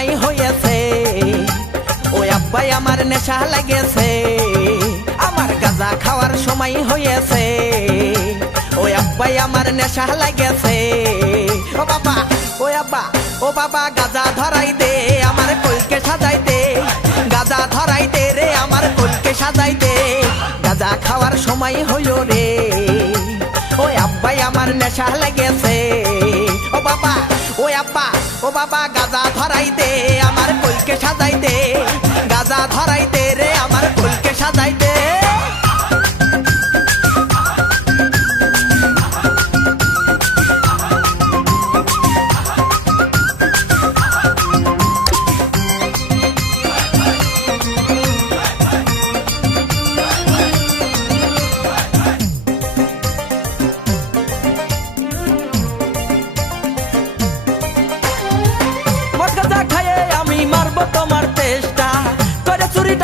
সময় হয়েছে। ওই আব্বাই আমার নেশা লেগেছে। আমার গাজা খাওয়ার সময় হয়েছে। ওই আব্বাই আমার নেশা লেগেছে। ও বাবা, ও আব্বা, ও বাবা, গাঁজা ধরাই দে, আমার কলকে সাজাই দে। গাঁজা ধরাই দে রে, আমার কলকে সাজাই দে। গাঁজা খাওয়ার সময় হইল রে। ওই আব্বাই আমার নেশা লেগেছে। ও বাবা, ও আব্বা ও বাবা গাজা ধরাই দে আমার কইকে সাজাই